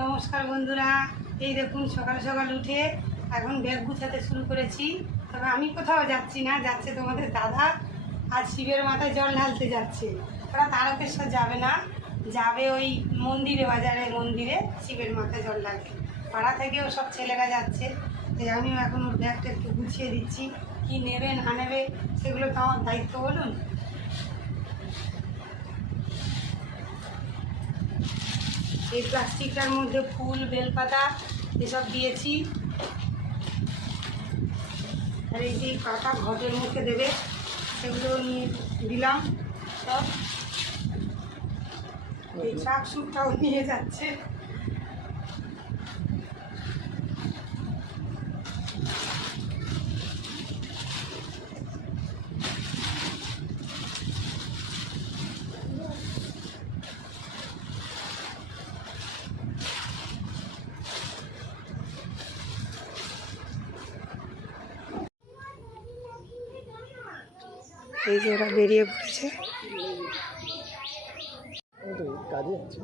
নমস্কার বন্ধুরা, এই দেখুন সকাল সকাল উঠে এখন ব্যাগ গুছাতে শুরু করেছি। তবে আমি কোথাও যাচ্ছি না, যাচ্ছে তোমাদের দাদা। আজ শিবের মাথায় জল ঢালতে যাচ্ছে। ওরা তারকেশ্বর যাবে না, যাবে ওই মন্দিরে, বাজারে মন্দিরে শিবের মাথায় জল ঢালতে। পাড়া থেকেও সব ছেলেরা যাচ্ছে। তাই আমিও এখন ওর ব্যাগটা একটু গুছিয়ে দিচ্ছি। কি নেবে না নেবে সেগুলো তো আমার দায়িত্ব, বলুন। এই প্লাস্টিকটার মধ্যে ফুল, বেলপাতা এসব দিয়েছি। আর এই যে কাটা ঘটের মুখে দেবে সেগুলো নিয়ে দিলাম সব। এই চাকসুটাও নিয়ে যাচ্ছে। এই যে ওরা বেরিয়ে পড়েছে। কাজে আছে।